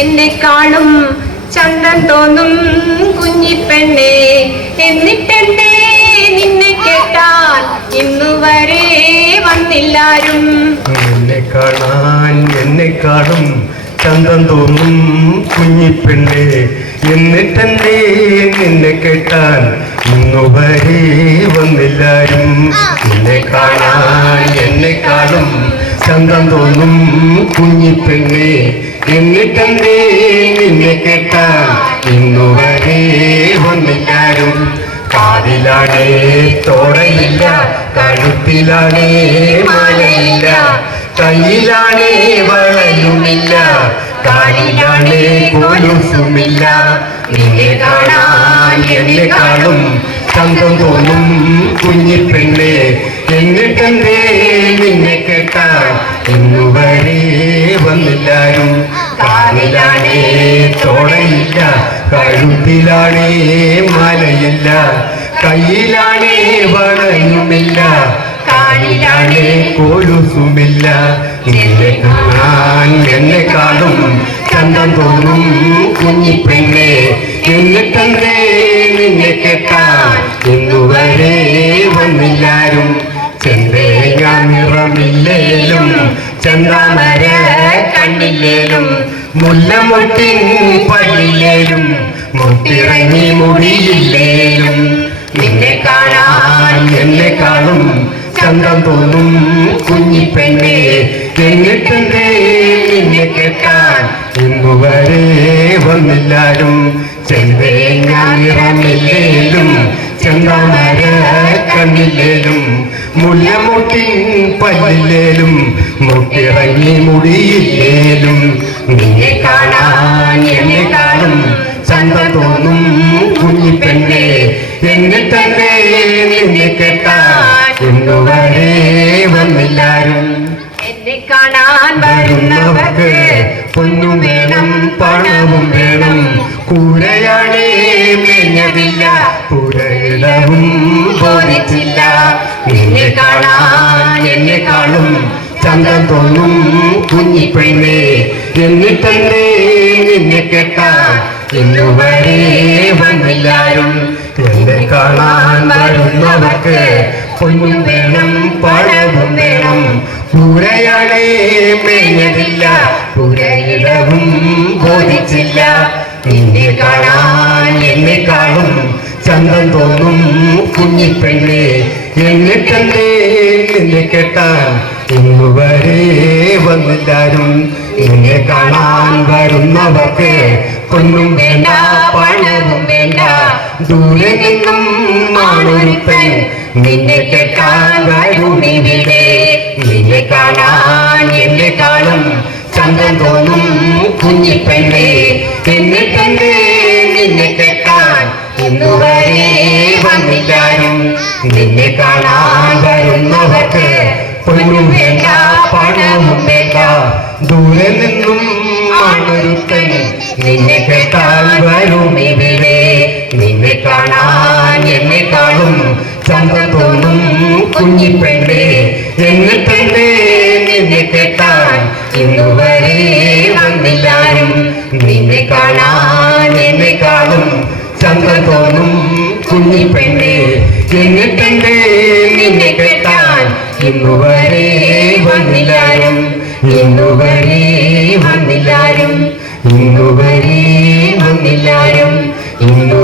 എന്നെക്കാളും ചന്തം തോന്നും കുഞ്ഞിപ്പെണ്ണെ എന്നിട്ടെന്തേ നിന്നെ കേട്ടാൽ ഇന്നുവരെ വന്നില്ലാരും. എന്നെ കാണാൻ എന്നെ കാണും. ചന്തം തോന്നും കുഞ്ഞിപ്പെണ്ണെ എന്നിട്ടെന്തേ നിന്നെ കേട്ടാൻ ഇന്നുവരെ വന്നില്ലാരും. എന്നെ കാണാൻ എന്നെ കാണും. ചന്തം തോന്നും കുഞ്ഞിപ്പെണ്ണെ എന്നിട്ടെന്തേ നിന്നെ കേട്ടാൻ ഇന്നുവരെ ഒന്നില്ലാരും കാതിലാണേ തോടയില്ല. കഴുത്തിലാണേ മാലയില്ല. കയ്യിലാണേ വളയുമില്ല. കാലിലാണേ കൊലുസുമില്ല. നിന്നെ കാണാൻ എന്നെ കാണും. ചന്തം തോന്നും കുഞ്ഞിപ്പെണ്ണെ എന്നിട്ടെന്തേ നിന്നെ കേട്ടാൻ ഇന്നുവരെ വന്നില്ലാരും. കാലിലാണേ തോടയില്ല കഴുത്തിലാണേ മലയില്ല. കയ്യിലാണേ വളയുമില്ല. കാലിലാണേ കൊലുസുമില്ല. നിന്നെ കാണാൻ എന്നെ കാണും. ചന്തം തോന്നും കുഞ്ഞിപ്പെണ്ണെ തന്നേ നിന്നെ കേട്ടാ ഇന്നുവരെ വന്നില്ലാരും. ചെന്തേങ്ങ മുല്ലമുട്ടിൻ പള്ളിയിലേലും മുട്ടിറങ്ങി മുടിയില്ലേലും. നിന്നെ കാണാൻ എന്നെ കാണും. ചന്തം തോന്നും കുഞ്ഞിപ്പെണ്ണെ എന്നിട്ടെന്തേ? നിന്നെ കേട്ടാൻ ഇന്നുവരെ വന്നില്ലാരും. ചെന്തേ ഞാൻ ഇറങ്ങില്ലേലും ചെന്താമര കണ്ണില്ലേലും. മുല്ലമുട്ടിൻ പല്ലില്ലേലും മുട്ടിറങ്ങി മുടിയില്ലേലും. നിന്നെ കാണാൻ എന്നെ കാണും. ചന്ത തോന്നും കുഞ്ഞിപ്പെണ്ണെ എന്നിട്ടെന്നെ നിന്നെ കേട്ടാൻ എന്നുവരെ വന്നില്ലാരും. എന്നെ കാണാൻ വരുന്നവർക്ക് പൊന്നും വേണം പണവും വേണം. കൂരയാണേ മെഞ്ഞതില്ല. കൂരയിടവും ബോധിച്ചില്ല. നിന്നെ കാണാൻ എന്നെ കാണും. ചന്തം തോന്നും കുഞ്ഞിപ്പെണ്ണേ. എന്നിട്ടെന്നെ നിന്നെ കേട്ടാൻ ഇന്നുവരെ വന്നില്ലാരും. എന്നെ കാണാൻ വരുന്നവർക്ക് പൊന്നും വേണം പഴവും വേണം. പുരയാണേ മേഞ്ഞതില്ല പുരയിടവും ബോധിച്ചില്ല. നിന്നെ കാണാൻ എന്നെ കാണും. ചന്തം തോന്നും കുഞ്ഞിപ്പെണ്ണേ. എന്നിട്ടെന്തേ നിന്നെ കേട്ടാൻ ഇന്നുവരെ വന്നില്ലാരും നിന്നെ കാണാൻ വരുന്നവർക്ക് പൊന്നും വേണ്ട പണവും വേണ്ട. ദൂരെ നിന്നും നിന്നെ കേട്ടാൻ ഇവിടെ. നിന്നെ കാണാൻ എന്നെ കാണും. ചന്തം തോന്നും കുഞ്ഞിപ്പെണ്ണെ തന്നെ നിന്നെ കേട്ടാൻ ഇന്നുവരെ വന്നില്ലാരും. നിന്നെ കാണാൻ വരുന്നവർക്ക് പൊന്നും വേണ്ട പണവും വേണ്ട ദൂരെ നിന്നും നിന്നെ കേട്ടാൽ വരും ഇവിടെ. നിന്നെ കാണാൻ എന്നെ കാണും. ചന്തം തോന്നും കുഞ്ഞിപ്പെണ്ണെ തന്നെ നിന്നെ കേട്ടാൻ ഇന്നുവരെ വന്നില്ലാരും. നിന്നെ കാണാൻ എന്നെ കാണും. ചന്തം തോന്നും കുഞ്ഞിപ്പെണ്ണെ തന്നെ നിന്നെ കേട്ടാൻ ഇന്നുവരെ വന്നില്ലാരും ഇന്നുവരെ വന്നില്ലാരും ഇന്നുവരെ വന്നില്ലാരും ഇന്നുവരെ